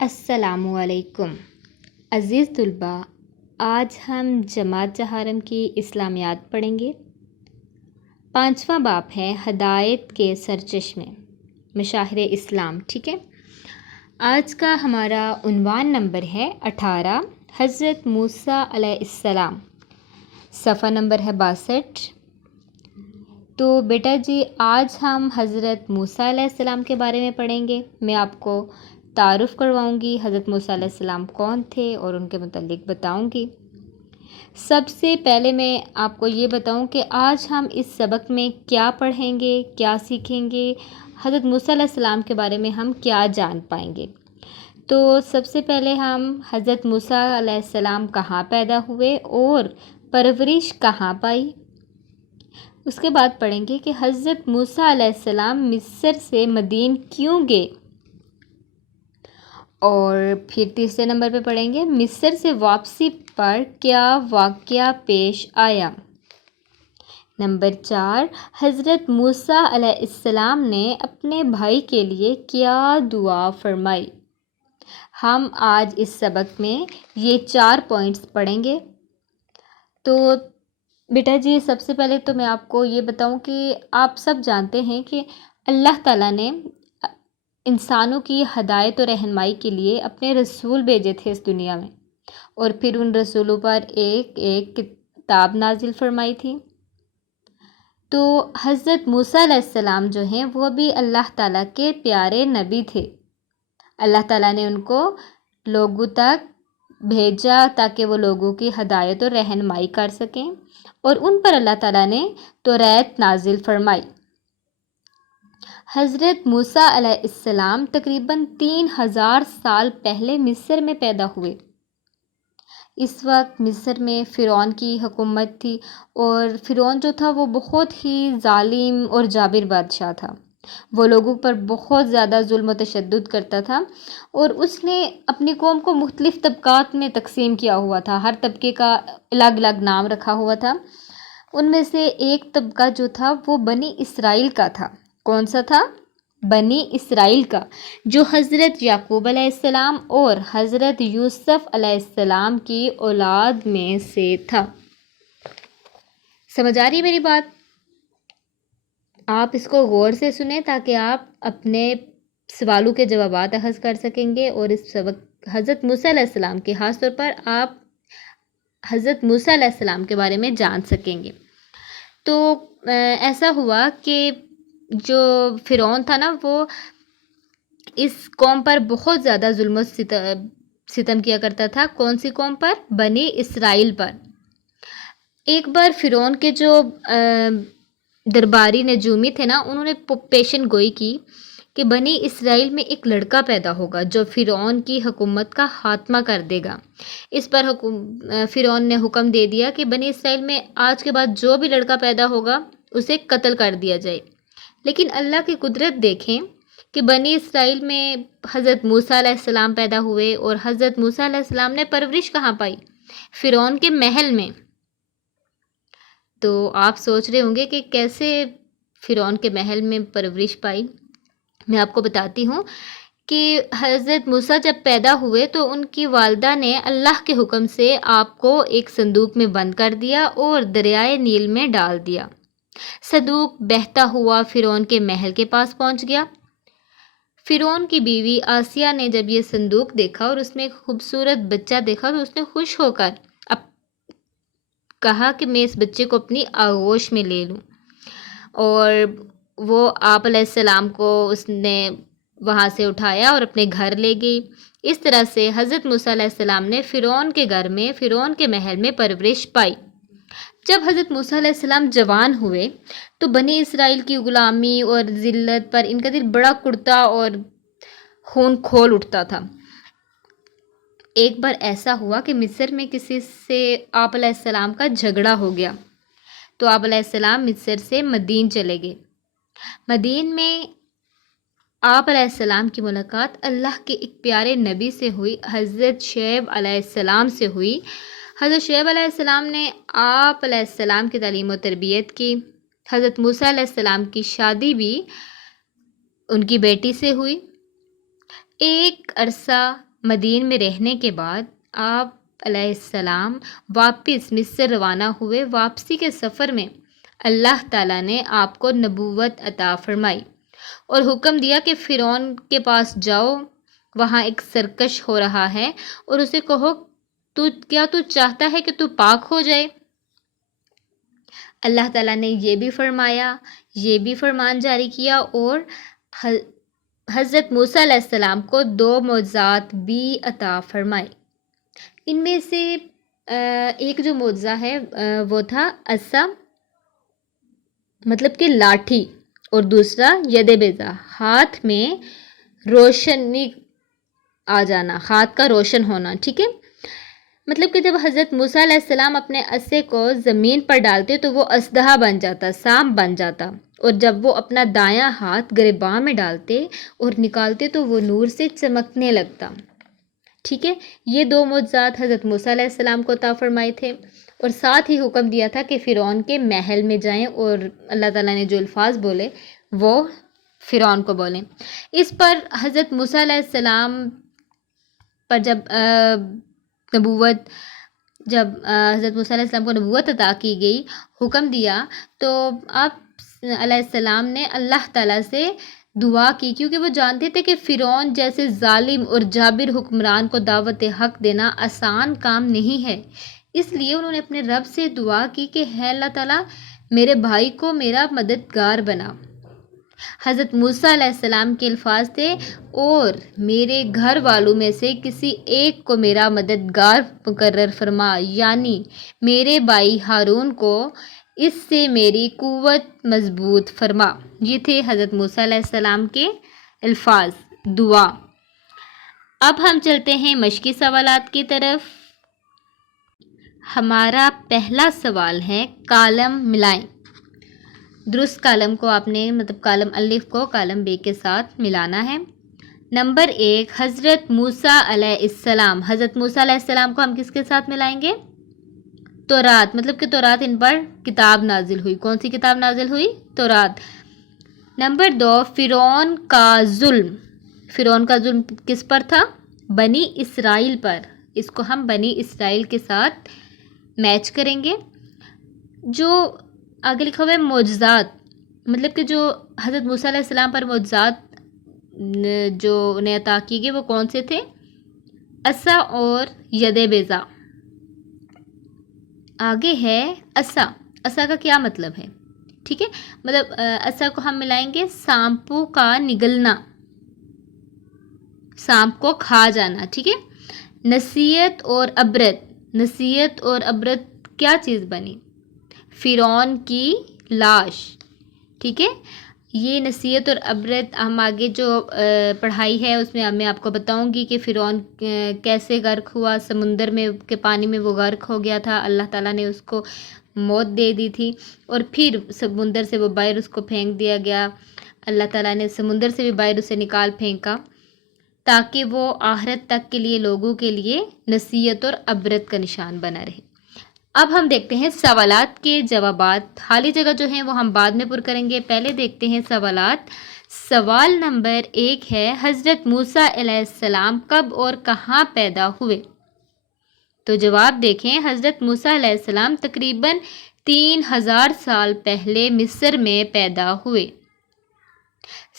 السلام علیکم عزیز طلباء، آج ہم جماعت چہارم کی اسلامیات پڑھیں گے۔ 5واں باب ہے ہدایت کے سرچشمے، مشاہیر اسلام۔ ٹھیک ہے، آج کا ہمارا عنوان نمبر ہے 18، حضرت موسیٰ علیہ السلام، صفحہ نمبر ہے 62۔ تو بیٹا جی، آج ہم حضرت موسیٰ علیہ السلام کے بارے میں پڑھیں گے۔ میں آپ کو تعارف کرواؤں گی، حضرت موسیٰ علیہ السلام کون تھے اور ان کے متعلق بتاؤں گی۔ سب سے پہلے میں آپ کو یہ بتاؤں کہ آج ہم اس سبق میں کیا پڑھیں گے، کیا سیکھیں گے، حضرت موسیٰ علیہ السلام کے بارے میں ہم کیا جان پائیں گے۔ تو سب سے پہلے ہم حضرت موسیٰ علیہ السلام کہاں پیدا ہوئے اور پرورش کہاں پائی، اس کے بعد پڑھیں گے کہ حضرت موسیٰ علیہ السلام مصر سے مدین کیوں گئے، اور پھر تیسرے نمبر پہ پڑھیں گے مصر سے واپسی پر کیا واقعہ پیش آیا۔ نمبر 4، حضرت موسیٰ علیہ السلام نے اپنے بھائی کے لیے کیا دعا فرمائی۔ ہم آج اس سبق میں یہ 4 پوائنٹس پڑھیں گے۔ تو بیٹا جی، سب سے پہلے تو میں آپ کو یہ بتاؤں کہ آپ سب جانتے ہیں کہ اللہ تعالیٰ نے انسانوں کی ہدایت و رہنمائی کے لیے اپنے رسول بھیجے تھے اس دنیا میں، اور پھر ان رسولوں پر ایک ایک کتاب نازل فرمائی تھی۔ تو حضرت موسیٰ علیہ السلام جو ہیں وہ بھی اللہ تعالیٰ کے پیارے نبی تھے۔ اللہ تعالیٰ نے ان کو لوگوں تک بھیجا تاکہ وہ لوگوں کی ہدایت و رہنمائی کر سکیں، اور ان پر اللہ تعالیٰ نے توریت نازل فرمائی۔ حضرت موسیٰ علیہ السلام تقریباً 3000 سال پہلے مصر میں پیدا ہوئے۔ اس وقت مصر میں فرعون کی حکومت تھی، اور فرعون جو تھا وہ بہت ہی ظالم اور جابر بادشاہ تھا۔ وہ لوگوں پر بہت زیادہ ظلم و تشدد کرتا تھا، اور اس نے اپنی قوم کو مختلف طبقات میں تقسیم کیا ہوا تھا۔ ہر طبقے کا الگ الگ نام رکھا ہوا تھا۔ ان میں سے ایک طبقہ جو تھا وہ بنی اسرائیل کا تھا۔ کون سا تھا؟ بنی اسرائیل کا، جو حضرت یعقوب علیہ السلام اور حضرت یوسف علیہ السلام کی اولاد میں سے تھا۔ سمجھ آ رہی ہے میری بات؟ آپ اس کو غور سے سنیں تاکہ آپ اپنے سوالوں کے جوابات اخذ کر سکیں گے، اور اس سبق حضرت موسیٰ علیہ السلام کے خاص طور پر آپ حضرت موسیٰ علیہ السلام کے بارے میں جان سکیں گے۔ تو ایسا ہوا کہ جو فرعون تھا نا، وہ اس قوم پر بہت زیادہ ظلم و ستم کیا کرتا تھا۔ کون سی قوم پر؟ بنی اسرائیل پر۔ ایک بار فرعون کے جو درباری نجومی تھے نا، انہوں نے پیشن گوئی کی کہ بنی اسرائیل میں ایک لڑکا پیدا ہوگا جو فرعون کی حکومت کا خاتمہ کر دے گا۔ اس پر فرعون نے حکم دے دیا کہ بنی اسرائیل میں آج کے بعد جو بھی لڑکا پیدا ہوگا اسے قتل کر دیا جائے۔ لیکن اللہ کی قدرت دیکھیں کہ بنی اسرائیل میں حضرت موسیٰ علیہ السلام پیدا ہوئے، اور حضرت موسیٰ علیہ السلام نے پرورش کہاں پائی؟ فرعون کے محل میں۔ تو آپ سوچ رہے ہوں گے کہ کیسے فرعون کے محل میں پرورش پائی۔ میں آپ کو بتاتی ہوں کہ حضرت موسیٰ جب پیدا ہوئے تو ان کی والدہ نے اللہ کے حکم سے آپ کو ایک صندوق میں بند کر دیا اور دریائے نیل میں ڈال دیا۔ صندوق بہتا ہوا فرعون کے محل کے پاس پہنچ گیا۔ فرعون کی بیوی آسیہ نے جب یہ صندوق دیکھا اور اس میں ایک خوبصورت بچہ دیکھا تو اس نے خوش ہو کر کہا کہ میں اس بچے کو اپنی آغوش میں لے لوں، اور وہ آپ علیہ السلام کو اس نے وہاں سے اٹھایا اور اپنے گھر لے گئی۔ اس طرح سے حضرت موسیٰ علیہ السلام نے فرعون کے گھر میں، فرعون کے محل میں پرورش پائی۔ جب حضرت موسیٰ علیہ السلام جوان ہوئے تو بنی اسرائیل کی غلامی اور ذلت پر ان کا دل بڑا کڑتا اور خون کھول اٹھتا تھا۔ ایک بار ایسا ہوا کہ مصر میں کسی سے آپ علیہ السلام کا جھگڑا ہو گیا، تو آپ علیہ السلام مصر سے مدین چلے گئے۔ مدین میں آپ علیہ السلام کی ملاقات اللہ کے ایک پیارے نبی سے ہوئی، حضرت شعیب علیہ السلام سے ہوئی۔ حضرت شعیب علیہ السلام نے آپ علیہ السلام کی تعلیم و تربیت کی۔ حضرت موسیٰ علیہ السلام کی شادی بھی ان کی بیٹی سے ہوئی۔ ایک عرصہ مدین میں رہنے کے بعد آپ علیہ السلام واپس مصر روانہ ہوئے۔ واپسی کے سفر میں اللہ تعالیٰ نے آپ کو نبوت عطا فرمائی اور حکم دیا کہ فرعون کے پاس جاؤ، وہاں ایک سرکش ہو رہا ہے، اور اسے کہو کیا تو چاہتا ہے کہ تو پاک ہو جائے؟ اللہ تعالیٰ نے یہ بھی فرمایا، یہ بھی فرمان جاری کیا، اور حضرت موسیٰ علیہ السلام کو 2 معجزات بھی عطا فرمائے۔ ان میں سے ایک جو معجزہ ہے وہ تھا عصا، مطلب کہ لاٹھی، اور دوسرا ید بیضا، ہاتھ میں روشنی آ جانا، ہاتھ کا روشن ہونا، ٹھیک ہے؟ مطلب کہ جب حضرت موسیٰ علیہ السلام اپنے عصے کو زمین پر ڈالتے تو وہ اژدہا بن جاتا، سانپ بن جاتا، اور جب وہ اپنا دایاں ہاتھ گریباں میں ڈالتے اور نکالتے تو وہ نور سے چمکنے لگتا، ٹھیک ہے؟ یہ 2 معجزات حضرت موسیٰ علیہ السلام کو عطا فرمائے تھے، اور ساتھ ہی حکم دیا تھا کہ فرعون کے محل میں جائیں، اور اللہ تعالیٰ نے جو الفاظ بولے وہ فرعون کو بولیں۔ اس پر حضرت موسیٰ علیہ السلام پر جب حضرت موسیٰ علیہ السلام کو نبوت عطا کی گئی، حکم دیا، تو آپ علیہ السلام نے اللہ تعالیٰ سے دعا کی، کیونکہ وہ جانتے تھے کہ فرعون جیسے ظالم اور جابر حکمران کو دعوت حق دینا آسان کام نہیں ہے۔ اس لیے انہوں نے اپنے رب سے دعا کی کہ ہے اللہ تعالیٰ میرے بھائی کو میرا مددگار بنا۔ حضرت موسیٰ علیہ السلام کے الفاظ تھے، اور میرے گھر والوں میں سے کسی ایک کو میرا مددگار مقرر فرما، یعنی میرے بھائی ہارون کو اس سے میری قوت مضبوط فرما۔ یہ تھے حضرت موسیٰ علیہ السلام کے الفاظ، دعا۔ اب ہم چلتے ہیں مشقی سوالات کی طرف۔ ہمارا پہلا سوال ہے کالم ملائیں۔ درست کالم کو آپ نے کالم الف کو کالم بے کے ساتھ ملانا ہے۔ نمبر 1، حضرت موسیٰ علیہ السلام۔ حضرت موسیٰ علیہ السلام کو ہم کس کے ساتھ ملائیں گے؟ تورات، کہ تورات ان پر کتاب نازل ہوئی۔ کون سی کتاب نازل ہوئی؟ تورات۔ نمبر 2، فرعون کا ظلم۔ فرعون کا ظلم کس پر تھا؟ بنی اسرائیل پر۔ اس کو ہم بنی اسرائیل کے ساتھ میچ کریں گے۔ جو آگے لکھا ہوا ہے معجزات، کہ جو حضرت موسیٰ علیہ السلام پر معجزات جو انہیں عطا کی گئی وہ کون سے تھے؟ عصا اور ید بیضا۔ آگے ہے عصا۔ عصا کا کیا مطلب ہے؟ ٹھیک ہے، عصا کو ہم ملائیں گے سانپوں کا نگلنا، سانپ کو کھا جانا، ٹھیک ہے۔ نصیحت اور عبرت۔ نصیحت اور عبرت کیا چیز بنی؟ فرعون کی لاش، ٹھیک ہے۔ یہ نصیحت اور عبرت ہم آگے جو پڑھائی ہے اس میں میں آپ کو بتاؤں گی کہ فرعون کیسے غرق ہوا، سمندر میں کے پانی میں وہ غرق ہو گیا تھا، اللہ تعالیٰ نے اس کو موت دے دی تھی، اور پھر سمندر سے وہ باہر اس کو پھینک دیا گیا۔ اللہ تعالیٰ نے سمندر سے بھی باہر اسے نکال پھینکا تاکہ وہ آخرت تک کے لیے لوگوں کے لیے نصیحت اور عبرت کا نشان بنا رہے۔ اب ہم دیکھتے ہیں سوالات کے جوابات۔ خالی جگہ جو ہیں وہ ہم بعد میں پر کریں گے، پہلے دیکھتے ہیں سوالات۔ سوال نمبر 1 ہے، حضرت موسیٰ علیہ السلام کب اور کہاں پیدا ہوئے؟ تو جواب دیکھیں، حضرت موسیٰ علیہ السلام تقریباً 3000 سال پہلے مصر میں پیدا ہوئے۔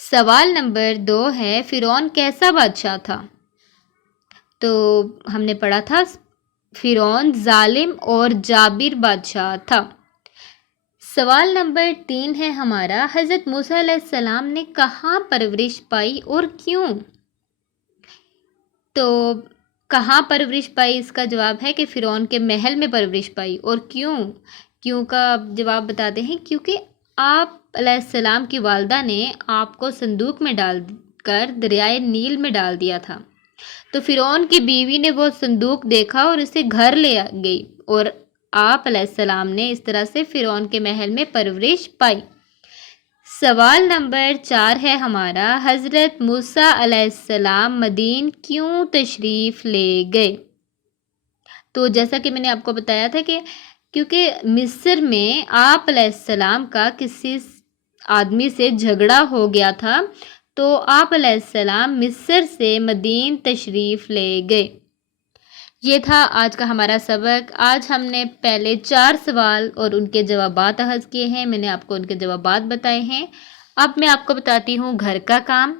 سوال نمبر 2 ہے، فرعون کیسا بادشاہ تھا؟ تو ہم نے پڑھا تھا فرعون ظالم اور جابر بادشاہ تھا۔ سوال نمبر 3 ہے ہمارا، حضرت موسیٰ علیہ السلام نے کہاں پرورش پائی اور کیوں؟ تو کہاں پرورش پائی، اس کا جواب ہے کہ فرعون کے محل میں پرورش پائی۔ اور کیوں کا جواب بتاتے ہیں، کیونکہ آپ علیہ السلام کی والدہ نے آپ کو صندوق میں ڈال کر دریائے نیل میں ڈال دیا تھا، تو فرعون کی بیوی نے وہ صندوق دیکھا اور اسے گھر لے گئی، اور آپ علیہ السلام نے اس طرح سے فرعون کے محل میں پرورش پائی۔ سوال نمبر 4 ہے ہمارا، حضرت موسیٰ علیہ السلام مدین کیوں تشریف لے گئے؟ تو جیسا کہ میں نے آپ کو بتایا تھا کہ کیونکہ مصر میں آپ علیہ السلام کا کسی آدمی سے جھگڑا ہو گیا تھا، تو آپ علیہ السلام مصر سے مدین تشریف لے گئے۔ یہ تھا آج کا ہمارا سبق۔ آج ہم نے پہلے 4 سوال اور ان کے جوابات اخذ کیے ہیں، میں نے آپ کو ان کے جوابات بتائے ہیں۔ اب میں آپ کو بتاتی ہوں گھر کا کام۔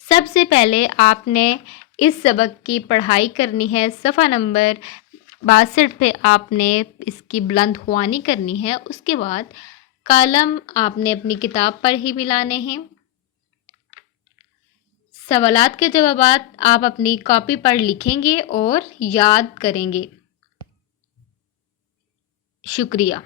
سب سے پہلے آپ نے اس سبق کی پڑھائی کرنی ہے، صفحہ نمبر 62 پہ آپ نے اس کی بلند خوانی کرنی ہے۔ اس کے بعد کالم آپ نے اپنی کتاب پر ہی ملانے ہیں۔ سوالات کے جوابات آپ اپنی کاپی پر لکھیں گے اور یاد کریں گے۔ شکریہ۔